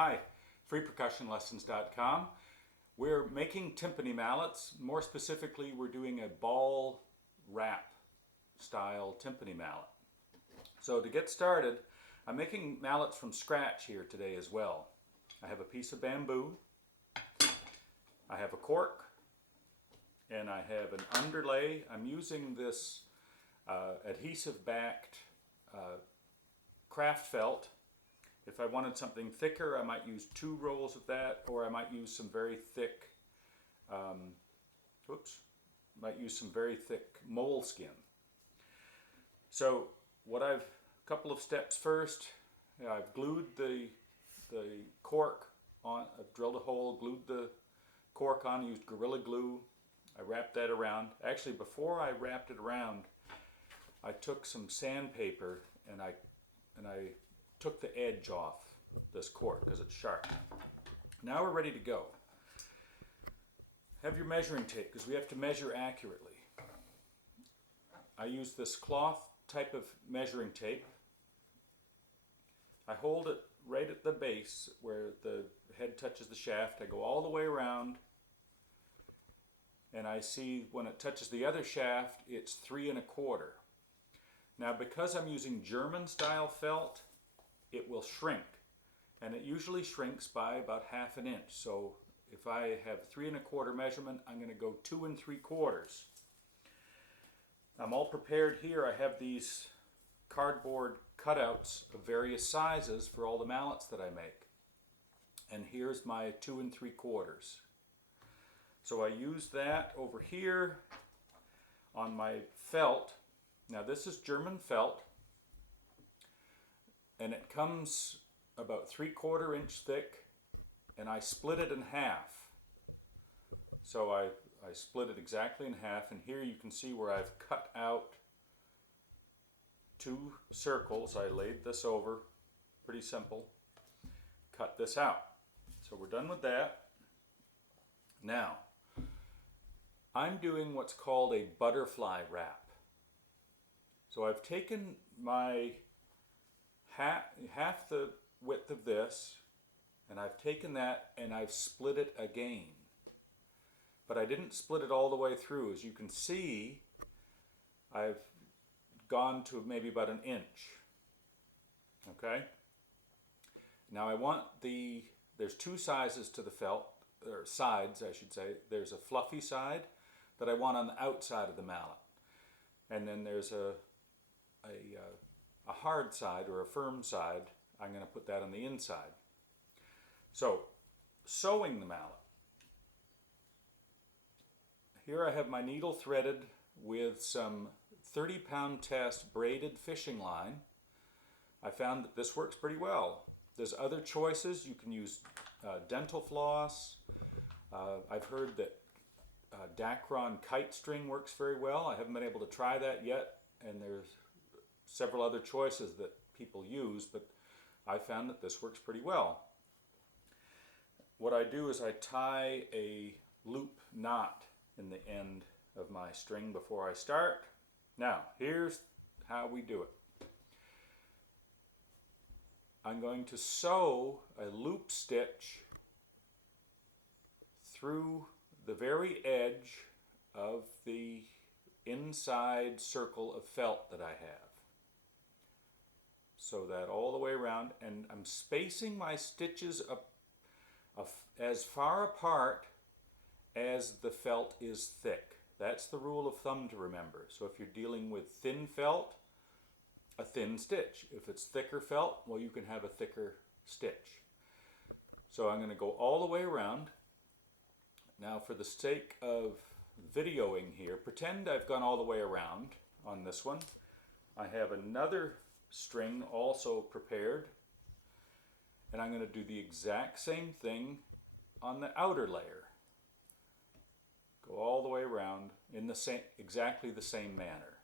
Hi, freepercussionlessons.com. We're making timpani mallets. More specifically, we're doing a ball wrap style timpani mallet. So to get started, I'm making mallets from scratch here today as well. I have a piece of bamboo, I have a cork, and I have an underlay. I'm using this adhesive backed craft felt. If I wanted something thicker, I might use 2 rolls of that, or I might use some very thick, moleskin. So a couple of steps first, I've glued the cork on, I've drilled a hole, glued the cork on, used Gorilla Glue. I wrapped that around. Actually, before I wrapped it around, I took some sandpaper and I took the edge off this cork because it's sharp. Now we're ready to go. Have your measuring tape because we have to measure accurately. I use this cloth type of measuring tape. I hold it right at the base where the head touches the shaft. I go all the way around and I see when it touches the other shaft it's 3 1/4. Now because I'm using German style felt, it will shrink, and it usually shrinks by about 1/2 inch. So if I have 3 1/4 measurement, I'm going to go 2 3/4. I'm all prepared here. I have these cardboard cutouts of various sizes for all the mallets that I make, and here's my 2 3/4. So I use that over here on my felt. Now this is German felt, and it comes about 3/4 inch thick, and I split it in half. So I split it exactly in half, and here you can see where I've cut out 2 circles. I laid this over, pretty simple. Cut this out. So we're done with that. Now, I'm doing what's called a butterfly wrap. So I've taken my half the width of this, and I've taken that and I've split it again. But I didn't split it all the way through. As you can see, I've gone to maybe about 1 inch. Okay? Now I want there's 2 sizes to the felt, or sides I should say. There's a fluffy side that I want on the outside of the mallet. And then there's a hard side or a firm side. I'm going to put that on the inside. So, sewing the mallet. Here I have my needle threaded with some 30-pound test braided fishing line. I found that this works pretty well. There's other choices. You can use dental floss. I've heard that Dacron kite string works very well. I haven't been able to try that yet, and there's several other choices that people use, but I found that this works pretty well. What I do is I tie a loop knot in the end of my string before I start. Now, here's how we do it. I'm going to sew a loop stitch through the very edge of the inside circle of felt that I have. Sew that all the way around, and I'm spacing my stitches up as far apart as the felt is thick. That's the rule of thumb to remember. So if you're dealing with thin felt, a thin stitch. If it's thicker felt, well, you can have a thicker stitch. So I'm going to go all the way around. Now for the sake of videoing here, pretend I've gone all the way around on this one. I have another string also prepared, and I'm going to do the exact same thing on the outer layer. Go all the way around in exactly the same manner.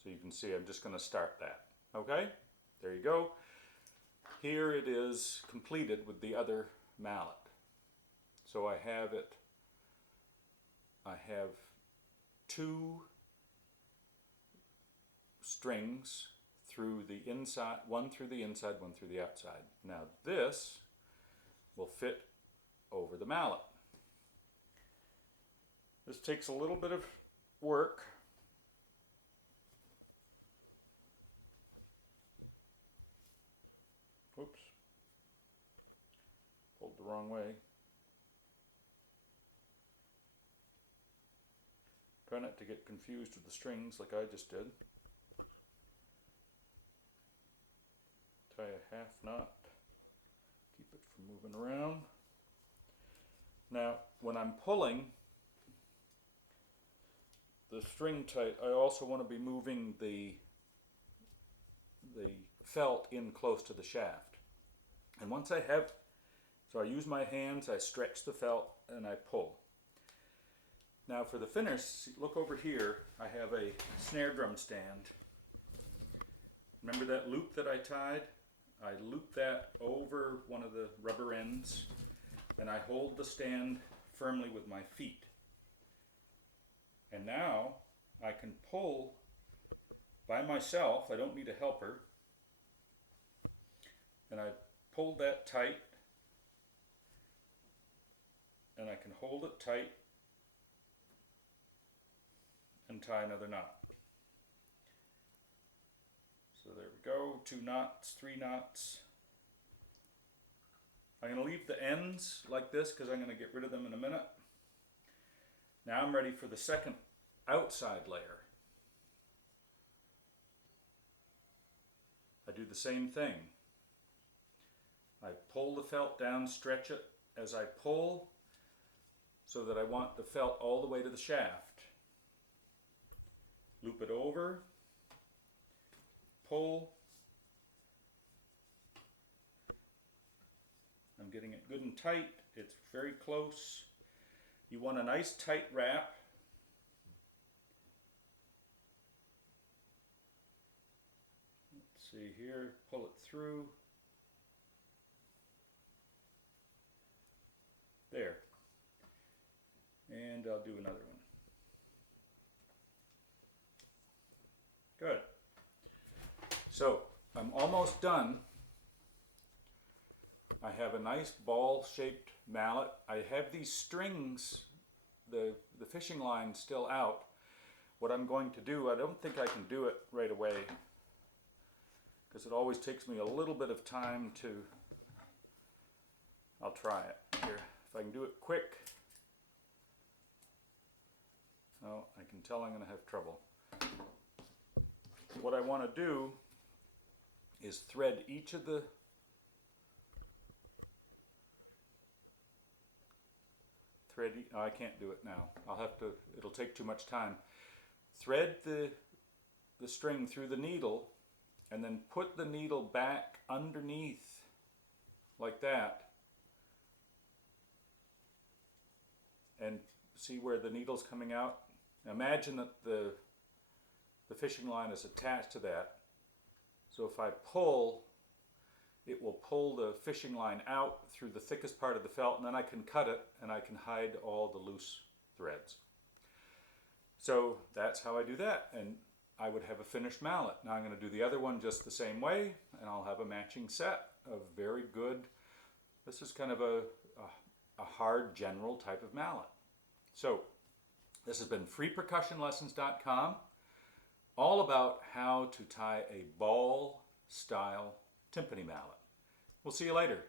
So you can see I'm just going to start that. Okay, there you go. Here it is completed with the other mallet. So I have 2 strings, through the inside, one through the inside, one through the outside. Now this will fit over the mallet. This takes a little bit of work. Oops, pulled the wrong way. Try not to get confused with the strings like I just did. Tie a half knot, keep it from moving around. Now, when I'm pulling the string tight, I also want to be moving the felt in close to the shaft. And once I have, so I use my hands, I stretch the felt, and I pull. Now for the finish, look over here, I have a snare drum stand. Remember that loop that I tied? I loop that over one of the rubber ends, and I hold the stand firmly with my feet. And now I can pull by myself, I don't need a helper, and I pull that tight, and I can hold it tight and tie another knot. So there we go, 2 knots, 3 knots. I'm going to leave the ends like this because I'm going to get rid of them in a minute. Now I'm ready for the second outside layer. I do the same thing. I pull the felt down, stretch it as I pull so that I want the felt all the way to the shaft. Loop it over, pull. I'm getting it good and tight. It's very close. You want a nice tight wrap. Let's see here, pull it through. There. And I'll do another one. Good. So I'm almost done. I have a nice ball-shaped mallet. I have these strings, the fishing line still out. What I'm going to do, I don't think I can do it right away because it always takes me a little bit of time to, I'll try it here. If I can do it quick, oh, I can tell I'm going to have trouble. What I want to do is thread each of the I can't do it now. I'll have to, it'll take too much time. Thread the string through the needle and then put the needle back underneath like that and see where the needle's coming out. Imagine that the fishing line is attached to that. So if I pull, it will pull the fishing line out through the thickest part of the felt, and then I can cut it and I can hide all the loose threads. So that's how I do that, and I would have a finished mallet. Now I'm going to do the other one just the same way, and I'll have a matching set of very good, this is kind of a hard general type of mallet. So this has been freepercussionlessons.com, all about how to tie a ball style timpani mallet. We'll see you later.